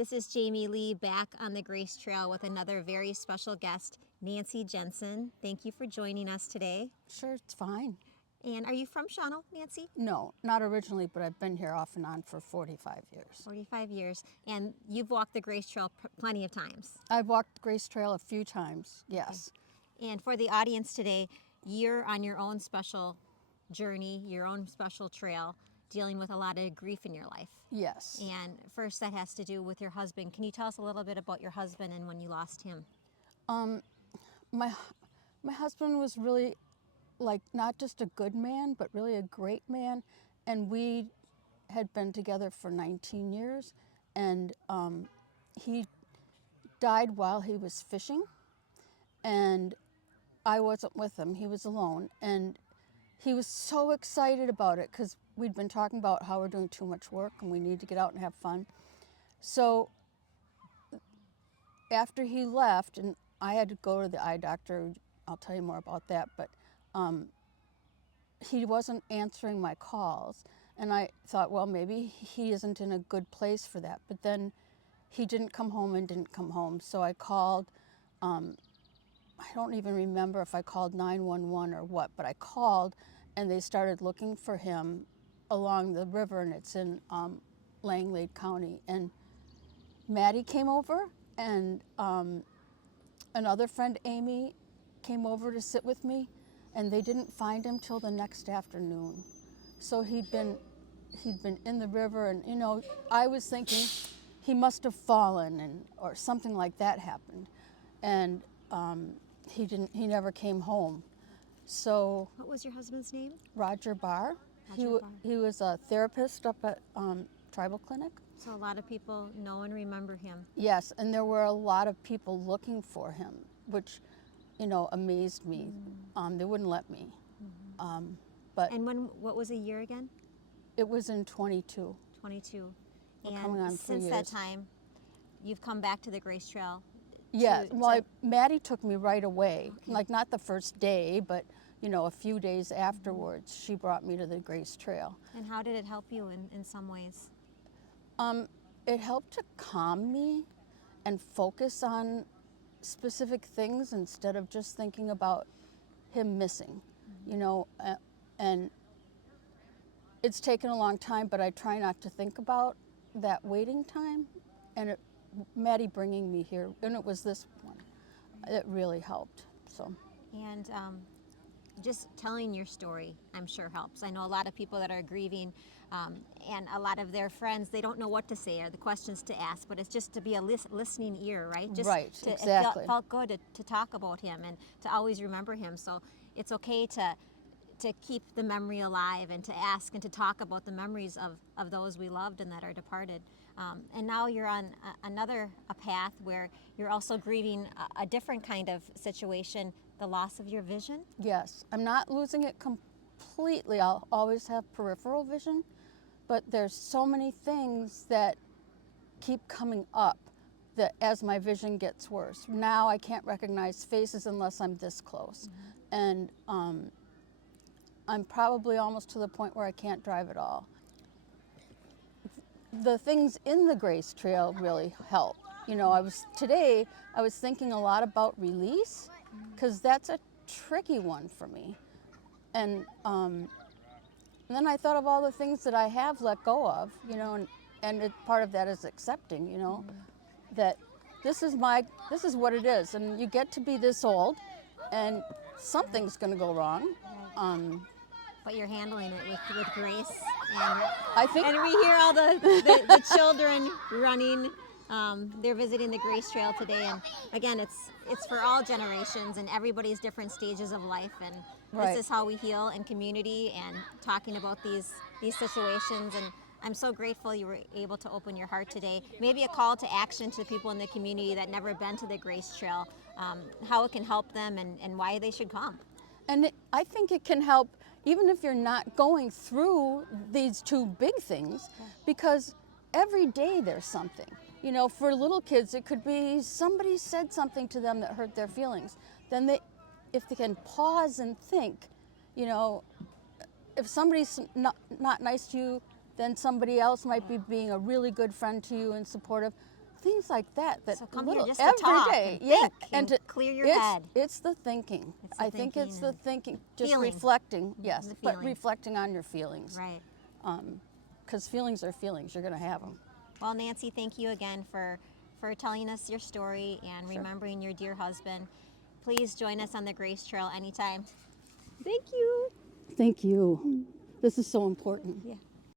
This is Jamie Lee back on the Grace Trail with another very special guest, Nancy Jensen. Thank you for joining us today. Sure, it's fine. And are you from Shawano, Nancy? No, not originally, but I've been here off and on for 45 years. 45 years. And you've walked the Grace Trail plenty of times. I've walked the Grace Trail a few times, yes. Okay. And for the audience today, you're on your own special journey, your own special trail, dealing with a lot of grief in your life. Yes. And first that has to do with your husband. Can you tell us a little bit about your husband and when you lost him? My husband was really like not just a good man, but really a great man. And we had been together for 19 years. And he died while he was fishing. And I wasn't with him. He was alone. And he was so excited about it because we'd been talking about how we're doing too much work and we need to get out and have fun. So after he left, and I had to go to the eye doctor, I'll tell you more about that, but he wasn't answering my calls. And I thought, well, maybe he isn't in a good place for that. But then he didn't come home and didn't come home. So I called, I don't even remember if I called 911 or what, but I called and they started looking for him along the river, and it's in Langlade County. And Maddie came over, and another friend, Amy, came over to sit with me, and they didn't find him till the next afternoon. So he'd been in the river, and you know, I was thinking he must have fallen or something like that happened. And he never came home. So What was your husband's name? Roger Barr. Roger Barr. He was a therapist up at Tribal Clinic. So a lot of people know and remember him. Yes, and there were a lot of people looking for him, which, you know, amazed me. They wouldn't let me. But And what was the year again? it was in 22. 22. We're And coming on 3 since that years. time, you've come back to the Grace Trail. Yeah, to- well, to- Maddie took me right away. Okay. Like not the first day, but you know, a few days afterwards, she brought me to the Grace Trail. And how did it help you in some ways? It helped to calm me and focus on specific things instead of just thinking about him missing, you know, and it's taken a long time, but I try not to think about that waiting time. And Maddie bringing me here, and it was this one, it really helped. So. And just telling your story, I'm sure helps. I know a lot of people that are grieving, and a lot of their friends, they don't know what to say or the questions to ask, but it's just to be a listening ear, right? Just Right, to, exactly. It felt good to talk about him and to always remember him. So it's okay to keep the memory alive and to ask and to talk about the memories of those we loved and that are departed. And now you're on a path where you're also grieving a different kind of situation, the loss of your vision. Yes, I'm not losing it completely. I'll always have peripheral vision, but there's so many things that keep coming up that as my vision gets worse. Now I can't recognize faces unless I'm this close. And I'm probably almost to the point where I can't drive at all. The things in the Grace Trail really help. You know, today I was thinking a lot about release, because that's a tricky one for me. And then I thought of all the things that I have let go of, you know, and part of that is accepting, you know, that this is what it is, and you get to be this old, and something's going to go wrong. But you're handling it with grace, and I think, and we hear all the children running. They're visiting the Grace Trail today, and again, it's for all generations and everybody's different stages of life, and Right. this is how we heal in community and talking about these situations. And I'm so grateful you were able to open your heart today. Maybe a call to action to people in the community that never been to the Grace Trail, how it can help them and why they should come. and I think it can help even if you're not going through these two big things, because every day there's something. You know, for little kids, it could be somebody said something to them that hurt their feelings. Then if they can pause and think, you know, if somebody's not nice to you, then somebody else might be being a really good friend to you and supportive. things like that. That So come here little just to every talk day, and yeah, think and and to clear your it's, head. It's the thinking. It's the I think it's thinking the and thinking, just feeling. reflecting. Yes, The but feeling. reflecting on your feelings. Right. Because feelings are feelings. You're going to have them. Well, Nancy, thank you again for telling us your story and remembering your dear husband. Please join us on the Grace Trail anytime. Thank you. Thank you. This is so important. Yeah.